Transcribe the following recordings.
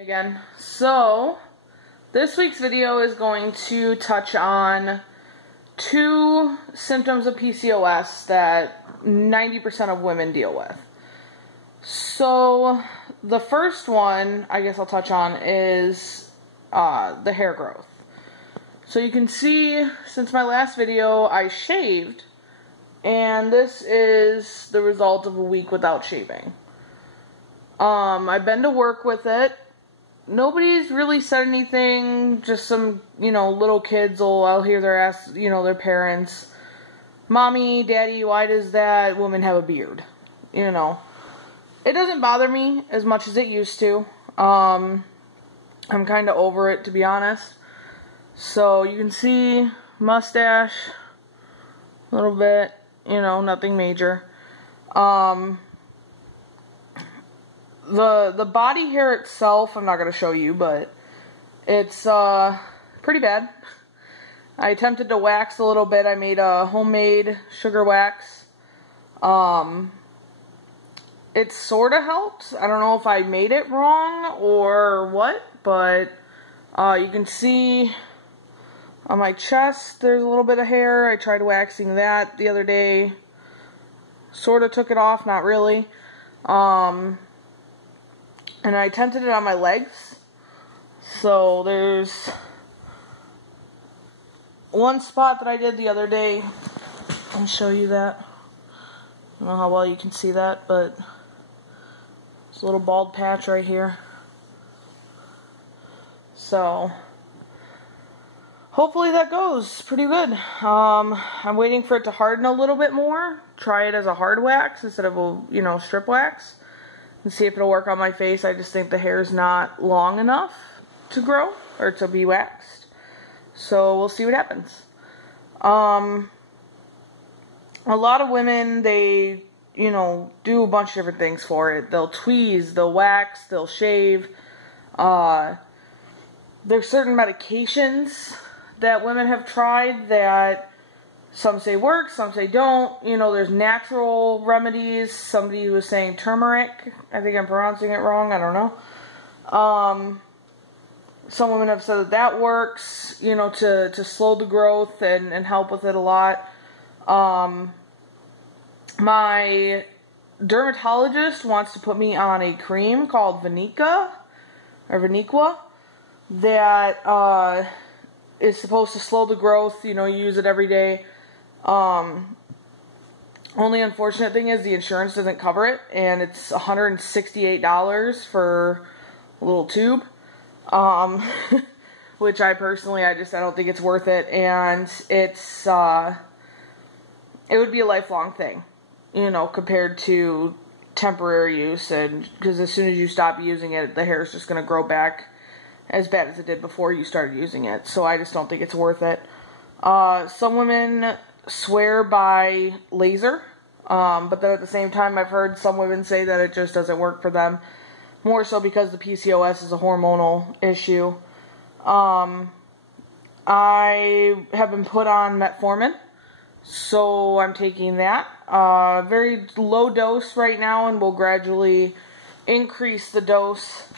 Again. So, this week's video is going to touch on 2 symptoms of PCOS that 90% of women deal with. So, the first one I guess I'll touch on is the hair growth. So you can see, since my last video, I shaved, and this is the result of a week without shaving. I've been to work with it. Nobody's really said anything, just some, little kids I'll hear their parents, "Mommy, Daddy, why does that woman have a beard?" It doesn't bother me as much as it used to. I'm kind of over it, to be honest. So, you can see mustache, a little bit, nothing major. The body hair itself, I'm not going to show you, but it's pretty bad. I attempted to wax a little bit. I made a homemade sugar wax. It sort of helped. I don't know if I made it wrong or what, but you can see on my chest there's a little bit of hair. I tried waxing that the other day. Sort of took it off, not really. And I attempted it on my legs. So there's one spot that I did the other day. I'll show you that. I don't know how well you can see that, but it's a little bald patch right here. So hopefully that goes pretty good. I'm waiting for it to harden a little bit more. Try it as a hard wax instead of a, strip wax. And see if it'll work on my face. I just think the hair is not long enough to grow or to be waxed. So we'll see what happens. A lot of women, they, do a bunch of different things for it. They'll tweeze, they'll wax, they'll shave. There's certain medications that women have tried that some say work, some say don't. There's natural remedies. Somebody was saying turmeric. I think I'm pronouncing it wrong. I don't know. Some women have said that works, to slow the growth and help with it a lot. My dermatologist wants to put me on a cream called Vaniqua that is supposed to slow the growth. You use it every day. Only unfortunate thing is the insurance doesn't cover it, and it's $168 for a little tube, which I don't think it's worth it, and it would be a lifelong thing, compared to temporary use, and because as soon as you stop using it, the hair is just going to grow back as bad as it did before you started using it, so I just don't think it's worth it. Some women swear by laser, but then at the same time I've heard some women say that it just doesn't work for them, more so because the PCOS is a hormonal issue. I have been put on metformin, so I'm taking that, very low dose right now, and will gradually increase the dose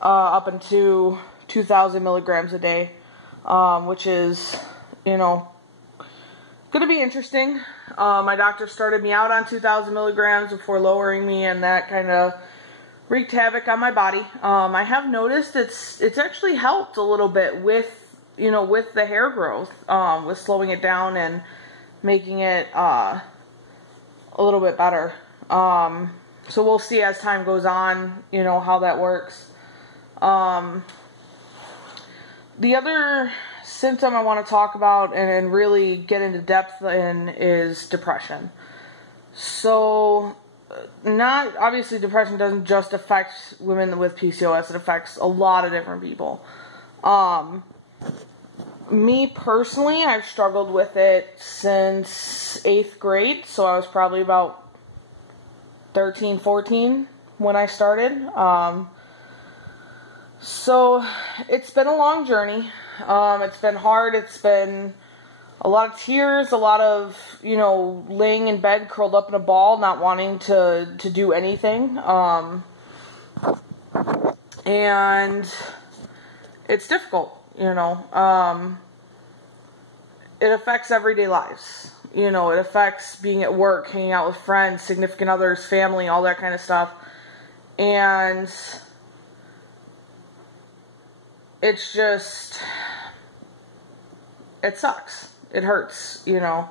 up into 2,000 milligrams a day, which is, going to be interesting. My doctor started me out on 2,000 milligrams before lowering me, and that kind of wreaked havoc on my body. I have noticed it's actually helped a little bit with the hair growth, with slowing it down and making it a little bit better. So we'll see as time goes on, how that works. The other symptom I want to talk about and really get into depth in is depression. So, obviously depression doesn't just affect women with PCOS, it affects a lot of different people. Me personally, I've struggled with it since 8th grade, so I was probably about 13, 14 when I started. So, it's been a long journey. It's been hard. It's been a lot of tears, a lot of, laying in bed curled up in a ball, not wanting to do anything. And it's difficult, you know. It affects everyday lives. You know, it affects being at work, hanging out with friends, significant others, family, all that kind of stuff. And it's just, it sucks. It hurts, you know.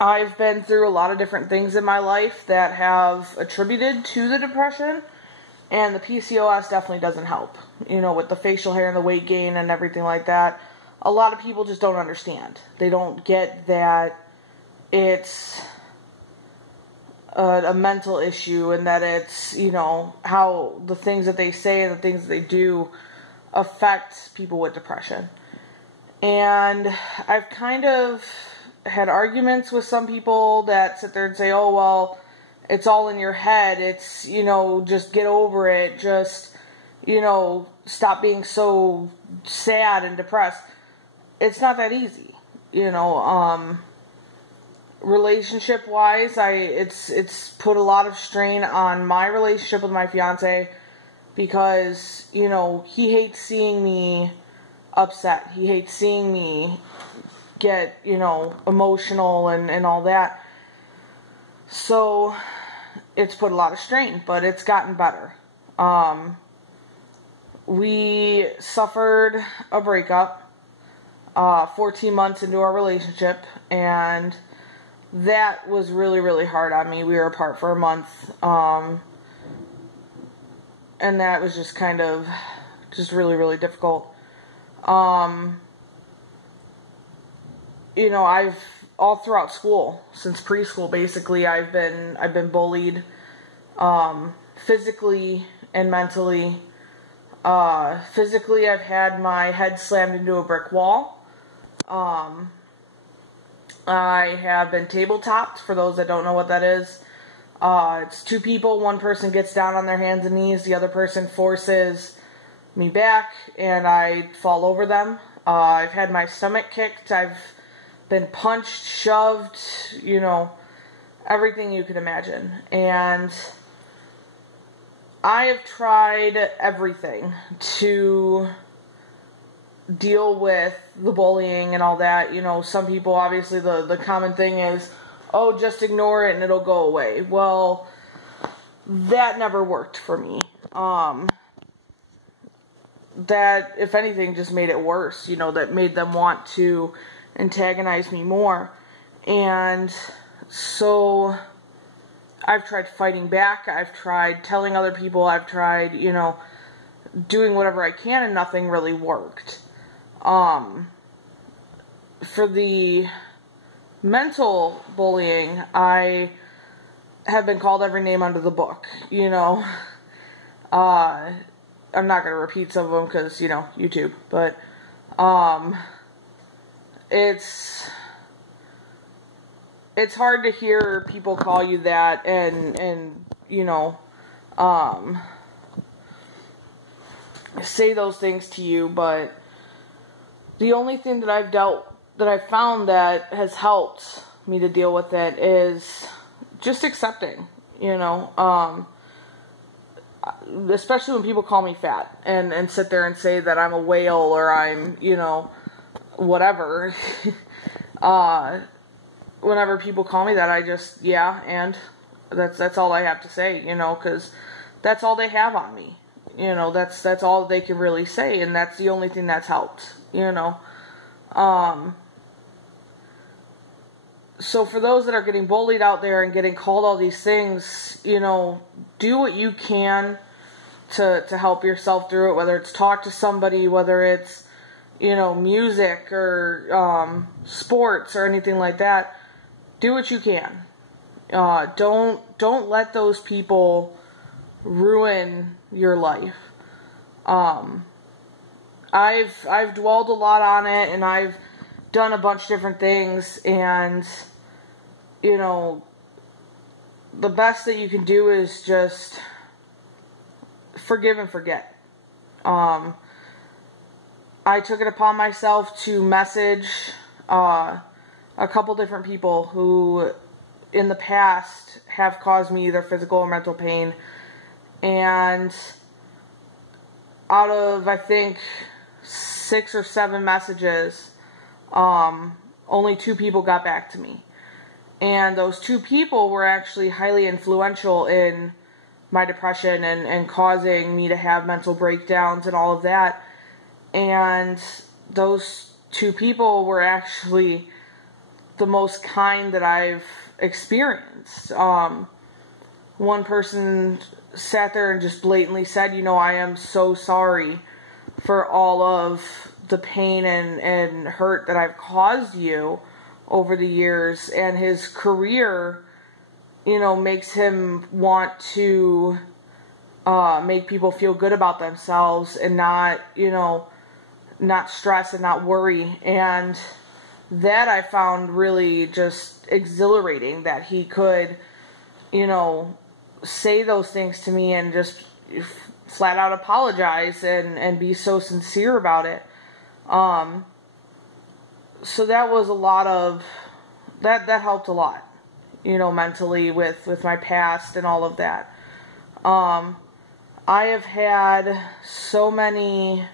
I've been through a lot of different things in my life that have attributed to the depression, and the PCOS definitely doesn't help. You know, with the facial hair and the weight gain and everything like that. A lot of people just don't understand. They don't get that it's a mental issue, and that it's, you know, how the things that they say and the things that they do affect people with depression. And I've kind of had arguments with some people that sit there and say, oh, well, it's all in your head. It's, you know, just get over it. Just, you know, stop being so sad and depressed. It's not that easy, you know. Relationship-wise, it's put a lot of strain on my relationship with my fiance, because, you know, he hates seeing me upset. He hates seeing me get, you know, emotional and all that. So it's put a lot of strain, but it's gotten better. We suffered a breakup 14 months into our relationship, and that was really, really hard on me. We were apart for a month, and that was just kind of just really, really difficult. You know, I've all throughout school, since preschool, basically, I've been bullied, physically and mentally. Physically, I've had my head slammed into a brick wall. I have been tabletopped, for those that don't know what that is. It's two people, one person gets down on their hands and knees, the other person forces me back, and I fall over them. I've had my stomach kicked, I've been punched, shoved, you know, everything you can imagine. And I have tried everything to deal with the bullying and all that. You know, some people, obviously, the common thing is, oh, just ignore it and it'll go away. Well, that never worked for me. That, if anything, just made it worse. You know, that made them want to antagonize me more. And so I've tried fighting back. I've tried telling other people. I've tried, you know, doing whatever I can, and nothing really worked. For the mental bullying, I have been called every name under the book, you know. I'm not going to repeat some of them because, you know, YouTube, but it's hard to hear people call you that and you know, say those things to you. But the only thing that I've found that has helped me to deal with it is just accepting, you know, especially when people call me fat and sit there and say that I'm a whale or I'm, you know, whatever. Whenever people call me that, I just, yeah, and that's all I have to say, you know, because that's all they have on me. You know, that's all they can really say, and that's the only thing that's helped, you know. So for those that are getting bullied out there and getting called all these things, you know, do what you can to help yourself through it, whether it's talk to somebody, whether it's, you know, music or sports or anything like that. Do what you can. Don't let those people ruin your life. I've dwelled a lot on it, and I've done a bunch of different things, and you know, the best that you can do is just forgive and forget. I took it upon myself to message a couple different people who, in the past have caused me either physical or mental pain. And out of, I think, 6 or 7 messages, only 2 people got back to me. And those 2 people were actually highly influential in my depression and causing me to have mental breakdowns and all of that. And those 2 people were actually the most kind that I've experienced. One person sat there and just blatantly said, I am so sorry for all of the pain and hurt that I've caused you over the years. And his career, makes him want to make people feel good about themselves and not, not stress and not worry. And that I found really just exhilarating, that he could, say those things to me and just flat out apologize and be so sincere about it. So that was a lot of, that helped a lot, mentally with my past and all of that. I have had so many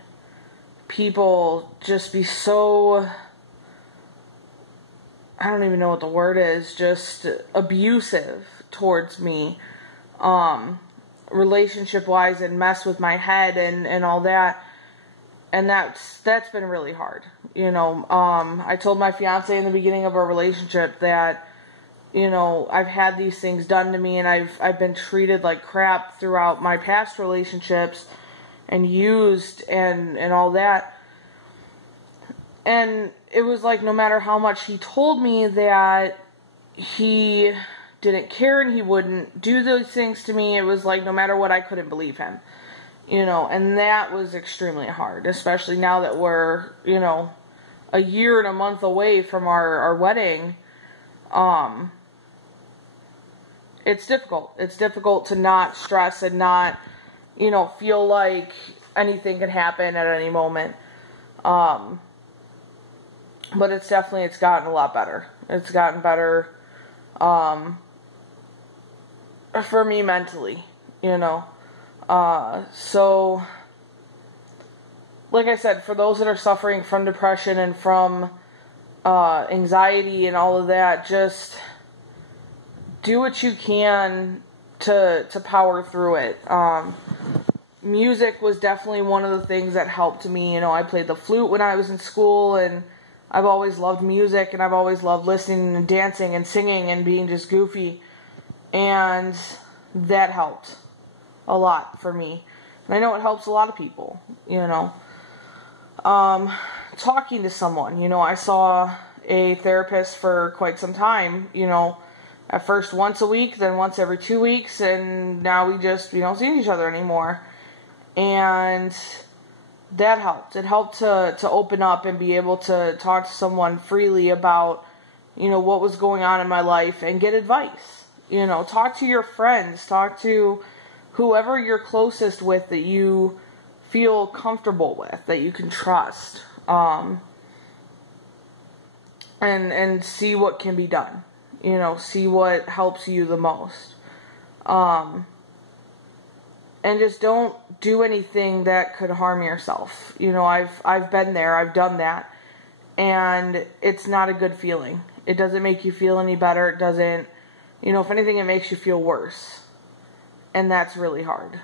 people just be so, I don't even know what the word is, just abusive towards me, relationship-wise, and mess with my head and all that. And that's been really hard. I told my fiance in the beginning of our relationship that, I've had these things done to me, and I've been treated like crap throughout my past relationships and used and all that. And it was like, no matter how much he told me that he didn't care and he wouldn't do those things to me, it was like, no matter what, I couldn't believe him. And that was extremely hard, especially now that we're, a year and a month away from our wedding. It's difficult. It's difficult to not stress and not, feel like anything can happen at any moment. But it's gotten a lot better. It's gotten better, for me mentally, so, like I said, for those that are suffering from depression and from anxiety and all of that, just do what you can to power through it. Music was definitely one of the things that helped me. I played the flute when I was in school, and I've always loved music, and I've always loved listening and dancing and singing and being just goofy, and that helped a lot for me. And I know it helps a lot of people, talking to someone. I saw a therapist for quite some time, at first once a week, then once every 2 weeks, and now we don't see each other anymore. And that helped. It helped to open up and be able to talk to someone freely about, what was going on in my life and get advice. Talk to your friends, talk to whoever you're closest with that you feel comfortable with, that you can trust, and see what can be done. See what helps you the most. And just don't do anything that could harm yourself. I've been there, I've done that, and it's not a good feeling. It doesn't make you feel any better. It doesn't, if anything, it makes you feel worse. And that's really hard.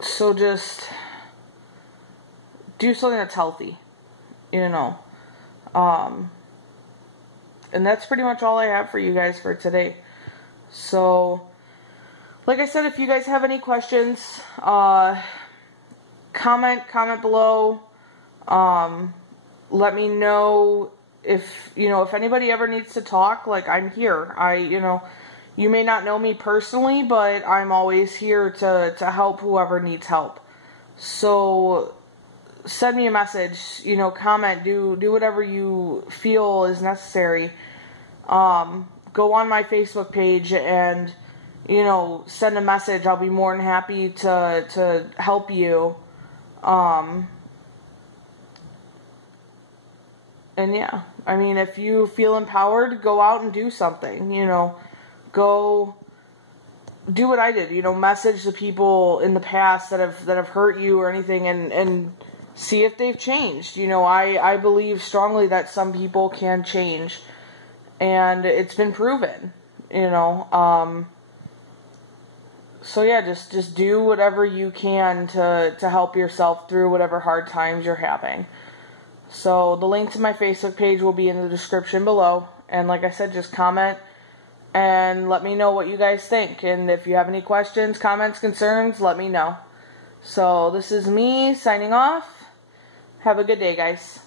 So just do something that's healthy, And that's pretty much all I have for you guys for today. So, like I said, if you guys have any questions, comment below. Let me know if anybody ever needs to talk. Like, I'm here. You may not know me personally, but I'm always here to help whoever needs help. So send me a message, comment, do whatever you feel is necessary. Go on my Facebook page and, send a message. I'll be more than happy to help you. And yeah, I mean, if you feel empowered, go out and do something, you know. Go do what I did, you know, message the people in the past that have hurt you or anything, and see if they've changed. You know, I believe strongly that some people can change, and it's been proven, you know. So yeah, just do whatever you can to help yourself through whatever hard times you're having. So the link to my Facebook page will be in the description below. And like I said, just comment and let me know what you guys think. And if you have any questions, comments, concerns, let me know. So this is me signing off. Have a good day, guys.